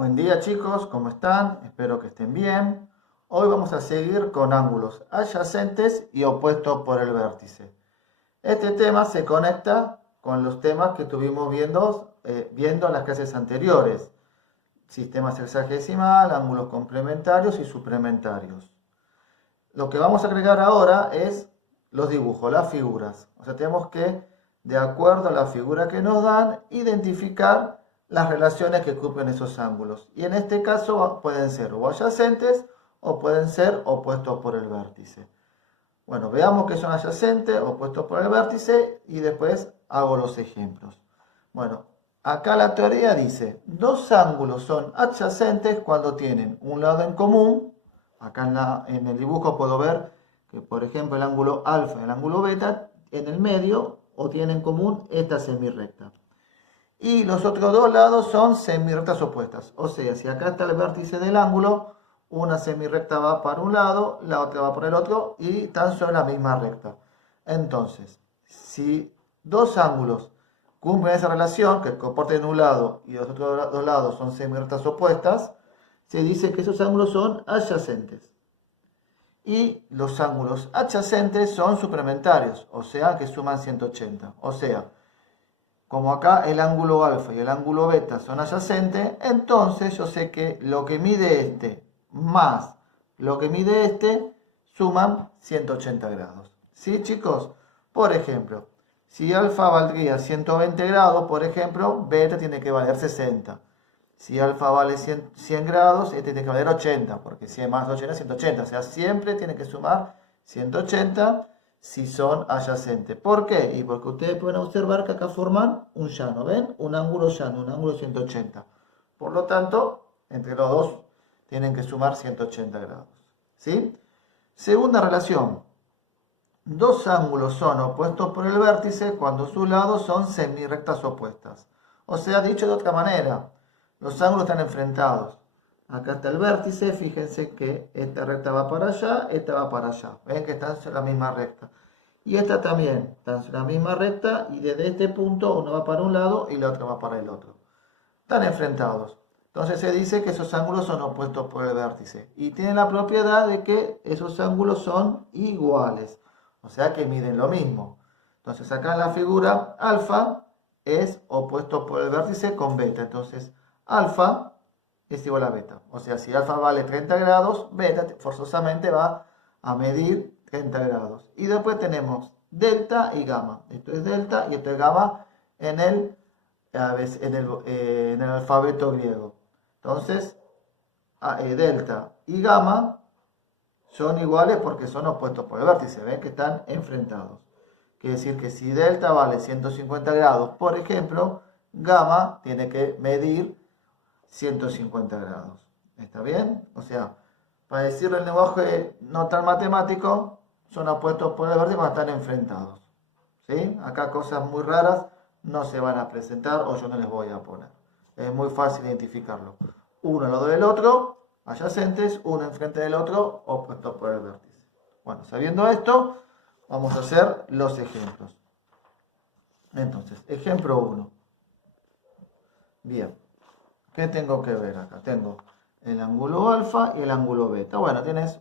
Buen día chicos, ¿cómo están? Espero que estén bien. Hoy vamos a seguir con ángulos adyacentes y opuestos por el vértice. Este tema se conecta con los temas que estuvimos viendo en las clases anteriores. Sistema sexagesimal, ángulos complementarios y suplementarios. Lo que vamos a agregar ahora es los dibujos, las figuras. O sea, tenemos que, de acuerdo a la figura que nos dan, identificar las relaciones que ocupen esos ángulos. Y en este caso pueden ser o adyacentes o pueden ser opuestos por el vértice. Bueno, veamos qué son adyacentes, opuestos por el vértice y después hago los ejemplos. Bueno, acá la teoría dice, dos ángulos son adyacentes cuando tienen un lado en común. Acá en el dibujo puedo ver que, por ejemplo, el ángulo alfa y el ángulo beta en el medio o tienen en común esta semirrecta. Y los otros dos lados son semirrectas opuestas. O sea, si acá está el vértice del ángulo, una semirrecta va para un lado, la otra va por el otro y están sobre la misma recta. Entonces, si dos ángulos cumplen esa relación, que comporten un lado y los otros dos lados son semirrectas opuestas, se dice que esos ángulos son adyacentes. Y los ángulos adyacentes son suplementarios, o sea que suman 180. O sea, como acá el ángulo alfa y el ángulo beta son adyacentes, entonces yo sé que lo que mide este más lo que mide este suman 180 grados. ¿Sí, chicos? Por ejemplo, si alfa valdría 120 grados, por ejemplo, beta tiene que valer 60. Si alfa vale 100 grados, este tiene que valer 80, porque 100 más 80 es 180. O sea, siempre tiene que sumar 180 si son adyacentes. ¿Por qué? Y porque ustedes pueden observar que acá forman un llano, ¿ven? Un ángulo llano, un ángulo 180. Por lo tanto, entre los dos tienen que sumar 180 grados. ¿Sí? Segunda relación. Dos ángulos son opuestos por el vértice cuando sus lados son semirrectas opuestas. O sea, dicho de otra manera, los ángulos están enfrentados. Acá está el vértice, fíjense que esta recta va para allá, esta va para allá. Ven que están en la misma recta. Y esta también, están en la misma recta y desde este punto uno va para un lado y la otra va para el otro. Están enfrentados. Entonces se dice que esos ángulos son opuestos por el vértice. Y tienen la propiedad de que esos ángulos son iguales. O sea que miden lo mismo. Entonces acá en la figura alfa es opuesto por el vértice con beta. Entonces alfa es igual a beta. O sea, si alfa vale 30 grados, beta forzosamente va a medir 30 grados. Y después tenemos delta y gamma. Esto es delta y esto es gamma en el alfabeto griego. Entonces, delta y gamma son iguales porque son opuestos por el vértice. Ven que están enfrentados. Quiere decir que si delta vale 150 grados, por ejemplo, gamma tiene que medir 150 grados. ¿Está bien? O sea, para decirlo en lenguaje no tan matemático, son opuestos por el vértice cuando están enfrentados. ¿Sí? Acá cosas muy raras no se van a presentar o yo no les voy a poner. Es muy fácil identificarlo. Uno al lado del otro, adyacentes, uno enfrente del otro, opuestos por el vértice. Bueno, sabiendo esto, vamos a hacer los ejemplos. Entonces, ejemplo 1. Bien, ¿qué tengo que ver acá? Tengo el ángulo alfa y el ángulo beta. Bueno, tenemos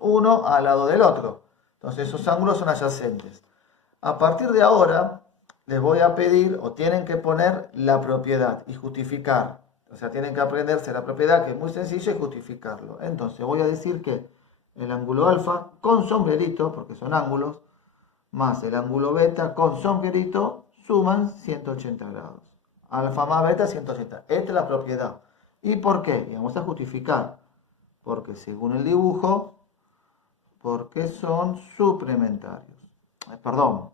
uno al lado del otro. Entonces, esos ángulos son adyacentes. A partir de ahora, les voy a pedir o tienen que poner la propiedad y justificar. O sea, tienen que aprenderse la propiedad, que es muy sencillo, y justificarlo. Entonces, voy a decir que el ángulo alfa con sombrerito, porque son ángulos, más el ángulo beta con sombrerito, suman 180 grados. Alfa más beta, 180. Esta es la propiedad. ¿Y por qué? Y vamos a justificar. Porque según el dibujo, porque son suplementarios. Perdón,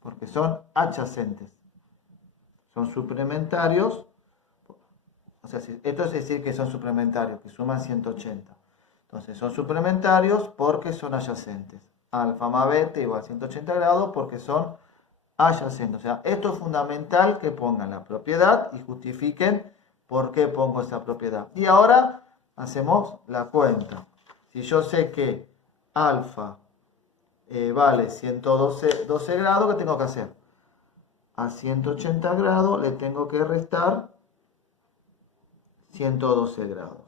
porque son adyacentes. Son suplementarios. O sea, esto es decir que son suplementarios, que suman 180. Entonces, son suplementarios porque son adyacentes. Alfa más beta igual a 180 grados porque son adyacentes. O sea, esto es fundamental que pongan la propiedad y justifiquen por qué pongo esa propiedad. Y ahora hacemos la cuenta. Si yo sé que alfa vale 112 grados, ¿qué tengo que hacer? A 180 grados le tengo que restar 112 grados.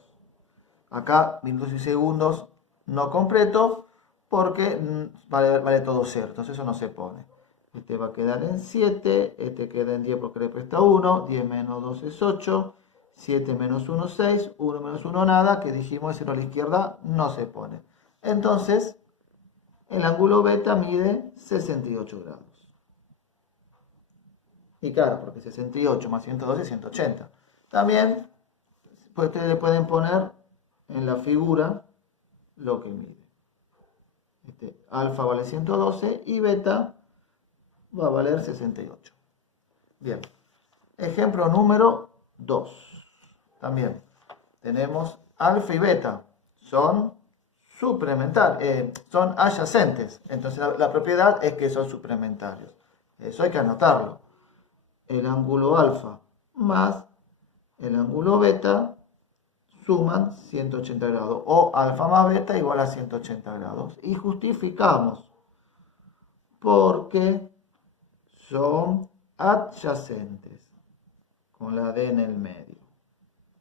Acá minutos y segundos no completo porque vale todo 0, entonces eso no se pone. Este va a quedar en 7, este queda en 10 porque le presta 1, 10 menos 2 es 8, 7 menos 1 6, 1 menos 1 nada, que dijimos el 0 a la izquierda no se pone. Entonces, el ángulo beta mide 68 grados. Y claro, porque 68 más 112 es 180. También, pues ustedes le pueden poner en la figura lo que mide. Alfa vale 112 y beta va a valer 68. Bien. Ejemplo número 2. También tenemos alfa y beta. Son son adyacentes. Entonces la propiedad es que son suplementarios. Eso hay que anotarlo. El ángulo alfa más el ángulo beta suman 180 grados. O alfa más beta igual a 180 grados. Y justificamos porque son adyacentes. Con la D en el medio.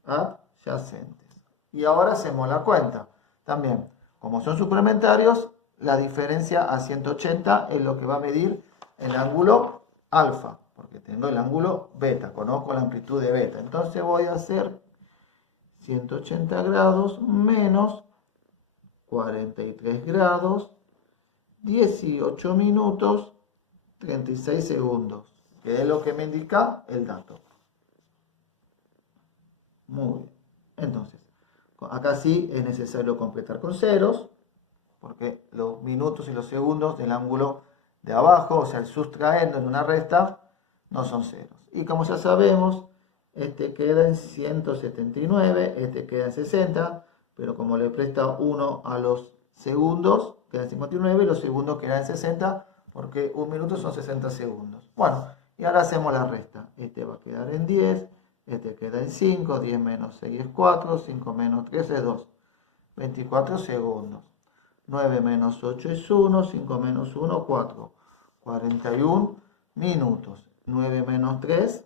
Adyacentes. Y ahora hacemos la cuenta. También, como son suplementarios, la diferencia a 180 es lo que va a medir el ángulo alfa. Porque tengo el ángulo beta. Conozco la amplitud de beta. Entonces voy a hacer 180 grados menos 43 grados, 18 minutos, 36 segundos. Que es lo que me indica el dato. Muy bien. Entonces, acá sí es necesario completar con ceros, porque los minutos y los segundos del ángulo de abajo, o sea, el sustraendo en una resta, no son ceros. Y como ya sabemos, este queda en 179, este queda en 60, pero como le presta 1 a los segundos, queda en 59 y los segundos quedan en 60, porque un minuto son 60 segundos. Bueno, y ahora hacemos la resta. Este va a quedar en 10. Este queda en 5, 10 menos 6 es 4, 5 menos 3 es 2. 24 segundos. 9 menos 8 es 1, 5 menos 1, 4. 41 minutos. 9 menos 3,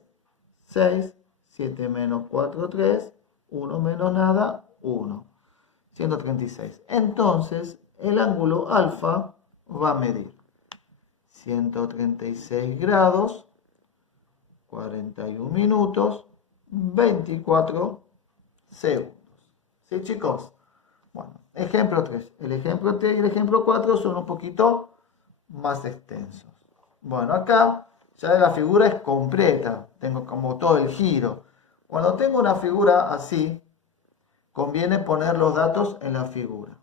6. 7 menos 4, 3. 1 menos nada, 1. 136. Entonces, el ángulo alfa va a medir 136 grados, 41 minutos, 24 segundos. ¿Sí, chicos? Bueno, ejemplo 3. El ejemplo 3 y el ejemplo 4 son un poquito más extensos. Bueno, acá ya la figura es completa. Tengo como todo el giro. Cuando tengo una figura así, conviene poner los datos en la figura.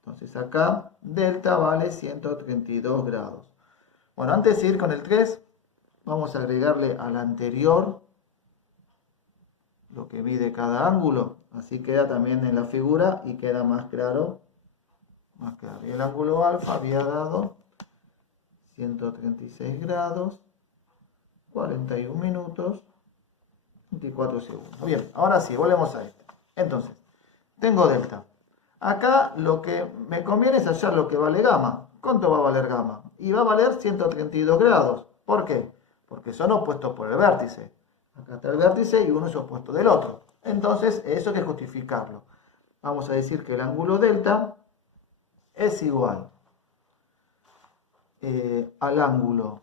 Entonces acá delta vale 132 grados. Bueno, antes de ir con el 3, vamos a agregarle al anterior lo que mide cada ángulo, así queda también en la figura y queda más claro. Y el ángulo alfa había dado 136 grados, 41 minutos, 24 segundos. Bien, ahora sí, volvemos a esto. Entonces, tengo delta. Acá lo que me conviene es hallar lo que vale gamma. ¿Cuánto va a valer gamma? Y va a valer 132 grados. ¿Por qué? Porque son opuestos por el vértice. Acá está el vértice y uno es opuesto del otro. Entonces, eso hay que justificarlo. Vamos a decir que el ángulo delta es igual al ángulo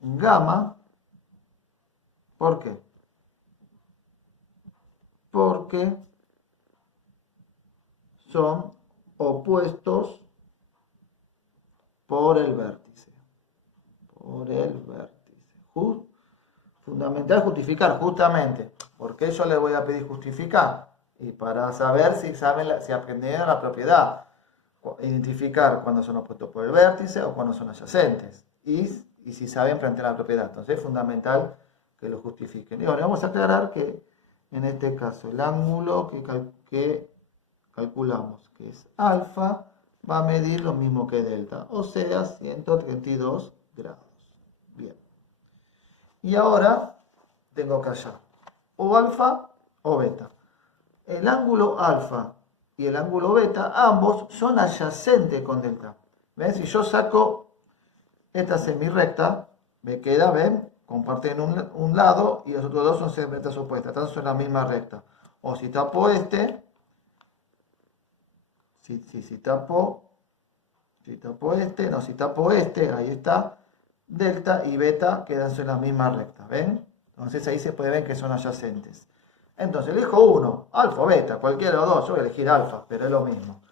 gamma. ¿Por qué? Porque son opuestos por el vértice. Por el vértice. Fundamental justificar, justamente. ¿Por qué yo le voy a pedir justificar? Y para saber si aprendieron la propiedad. Identificar cuando son opuestos por el vértice o cuando son adyacentes. Y si saben plantear la propiedad. Entonces es fundamental que lo justifiquen. Y ahora vamos a aclarar que en este caso el ángulo que calculamos, que es alfa, va a medir lo mismo que delta, o sea, 132 grados. Bien. Y ahora tengo que hallar o alfa o beta. El ángulo alfa y el ángulo beta, ambos son adyacentes con delta. ¿Ven? Si yo saco esta semirrecta, me queda, ¿ven? Comparten un lado y los otros dos son segmentos opuestos, están en la misma recta. O si tapo este, si tapo este, ahí está, delta y beta quedan en la misma recta, ¿ven? Entonces ahí se puede ver que son adyacentes. Entonces elijo uno, alfa o beta, cualquiera de los dos, yo voy a elegir alfa, pero es lo mismo.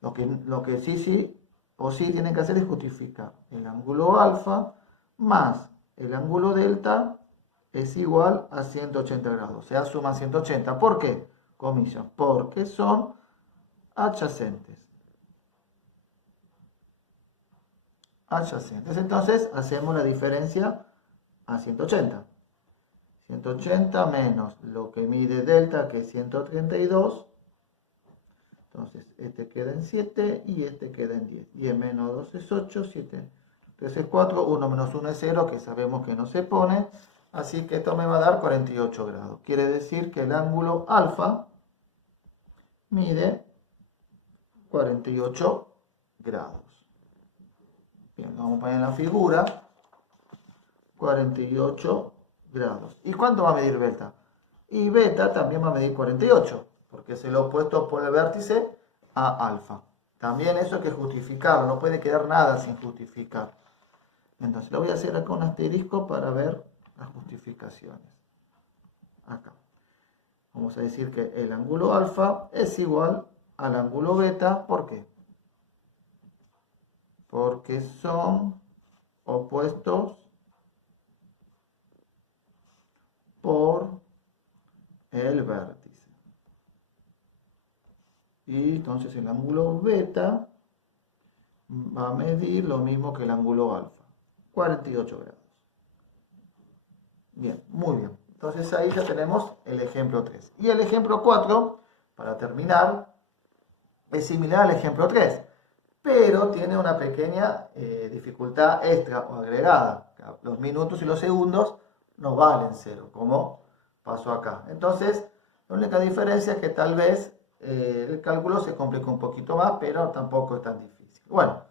Lo que sí tienen que hacer es justificar el ángulo alfa más el ángulo delta es igual a 180 grados, o sea, suman 180. ¿Por qué? Comillas, porque son adyacentes. Entonces hacemos la diferencia a 180. 180 menos lo que mide delta, que es 132. Entonces, este queda en 7 y este queda en 10. 10 menos 2 es 8, 7, 3 es 4, 1 menos 1 es 0, que sabemos que no se pone. Así que esto me va a dar 48 grados. Quiere decir que el ángulo alfa mide 48 grados. Bien, lo vamos a poner en la figura. 48 grados. ¿Y cuánto va a medir beta? Y beta también va a medir 48, porque es el opuesto por el vértice a alfa. También eso hay que justificarlo, no puede quedar nada sin justificar. Entonces lo voy a hacer acá un asterisco para ver las justificaciones. Acá. Vamos a decir que el ángulo alfa es igual al ángulo beta. ¿Por qué? Porque son opuestos por el vértice. Y entonces el ángulo beta va a medir lo mismo que el ángulo alfa, 48 grados. Bien, muy bien. Entonces ahí ya tenemos el ejemplo 3. Y el ejemplo 4, para terminar, es similar al ejemplo 3, pero tiene una pequeña dificultad extra o agregada. Los minutos y los segundos no valen 0, como pasó acá. Entonces, la única diferencia es que tal vez el cálculo se complica un poquito más, pero tampoco es tan difícil. Bueno,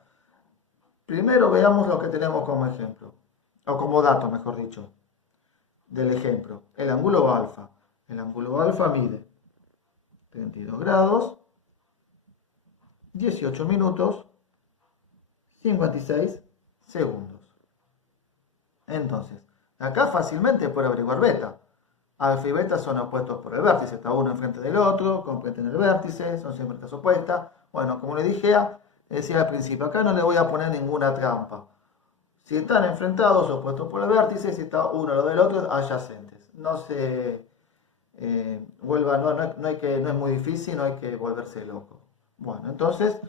primero veamos lo que tenemos como ejemplo, o como dato, mejor dicho, del ejemplo. El ángulo alfa. El ángulo alfa mide 32 grados, 18 minutos, 56 segundos. Entonces, acá fácilmente puedo averiguar beta. Alfa y beta son opuestos por el vértice, está uno enfrente del otro, completen el vértice, son siempre rectas opuestas. Bueno, como le decía al principio, acá no le voy a poner ninguna trampa. Si están enfrentados, opuestos por el vértice, si está uno al lado del otro, adyacentes. No se vuelva, no es muy difícil, no hay que volverse loco. Bueno, entonces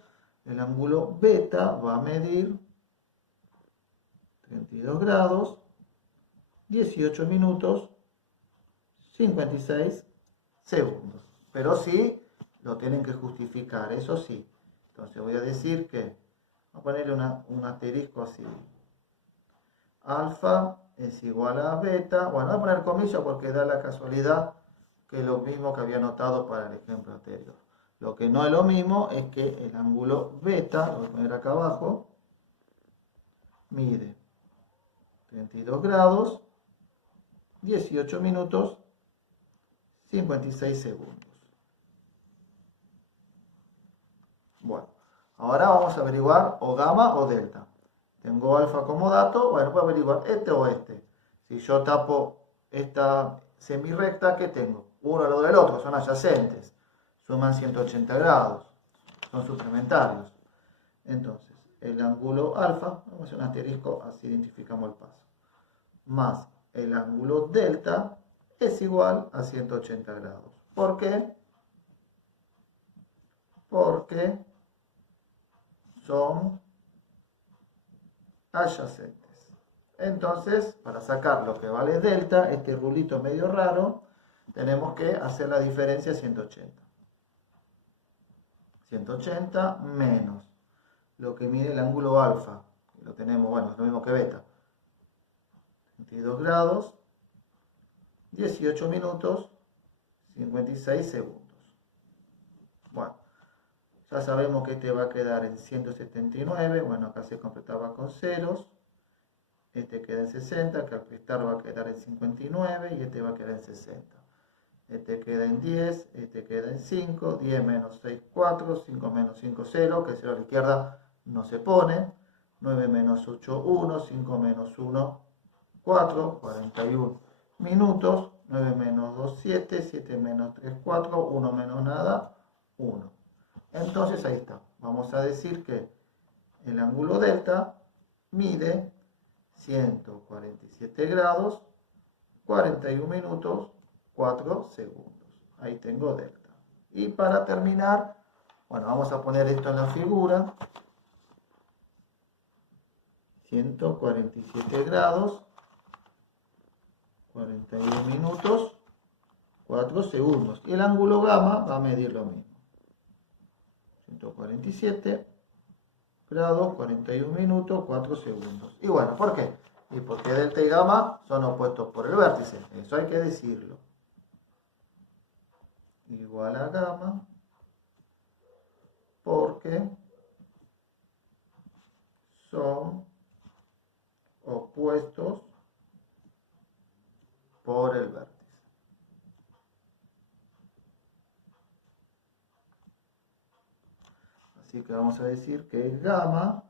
el ángulo beta va a medir 32 grados, 18 minutos, 56 segundos. Pero sí, lo tienen que justificar, eso sí. Entonces voy a decir que, voy a ponerle un asterisco así. Alfa es igual a beta. Bueno, voy a poner comillas porque da la casualidad que es lo mismo que había notado para el ejemplo anterior. Lo que no es lo mismo es que el ángulo beta, lo voy a poner acá abajo, mide 32 grados, 18 minutos, 56 segundos. Bueno, ahora vamos a averiguar o gamma o delta. Tengo alfa como dato, bueno, voy a averiguar este o este. Si yo tapo esta semirrecta, ¿qué tengo? Uno al lado del otro, son adyacentes. Suman 180 grados, son suplementarios. Entonces, el ángulo alfa, vamos a hacer un asterisco, así identificamos el paso, más el ángulo delta es igual a 180 grados. ¿Por qué? Porque son adyacentes. Entonces, para sacar lo que vale delta, este rulito medio raro, tenemos que hacer la diferencia 180. 180 menos lo que mide el ángulo alfa, lo tenemos, bueno, es lo mismo que beta, 22 grados, 18 minutos, 56 segundos. Bueno, ya sabemos que este va a quedar en 179, bueno, acá se completaba con ceros, este queda en 60, que al restar va a quedar en 59 y este va a quedar en 60. este queda en 10, este queda en 5, 10 menos 6, 4, 5 menos 5, 0, que 0 a la izquierda no se pone, 9 menos 8, 1, 5 menos 1, 4, 41 minutos, 9 menos 2, 7, 7 menos 3, 4, 1 menos nada, 1. Entonces ahí está, vamos a decir que el ángulo delta mide 147 grados, 41 minutos, 4 segundos. Ahí tengo delta. Y para terminar, bueno, vamos a poner esto en la figura. 147 grados, 41 minutos, 4 segundos. Y el ángulo gamma va a medir lo mismo. 147 grados, 41 minutos, 4 segundos. Y bueno, ¿por qué? Y porque delta y gamma son opuestos por el vértice. Eso hay que decirlo. Igual a gamma porque son opuestos por el vértice. Así que vamos a decir que gamma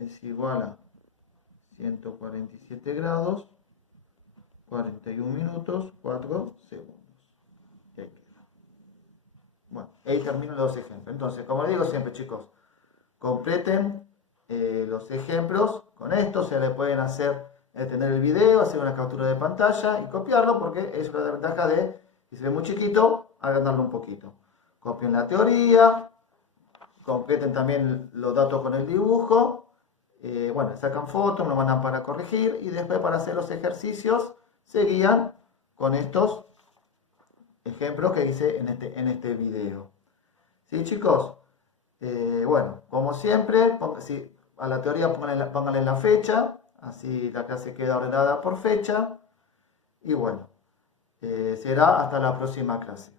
es igual a 147 grados, 41 minutos, 4 segundos. Y ahí queda. Bueno, ahí termino los ejemplos. Entonces, como les digo siempre, chicos, completen los ejemplos. Con esto se le pueden hacer, tener el video, hacer una captura de pantalla y copiarlo, porque es la ventaja de, si se ve muy chiquito, agrandarlo un poquito. Copien la teoría, completen también los datos con el dibujo. Bueno, sacan fotos, me lo mandan para corregir y después para hacer los ejercicios se guían con estos ejemplos que hice en este video. ¿Sí, chicos? Bueno, como siempre, a la teoría pónganle la fecha, así la clase queda ordenada por fecha. Y bueno, será hasta la próxima clase.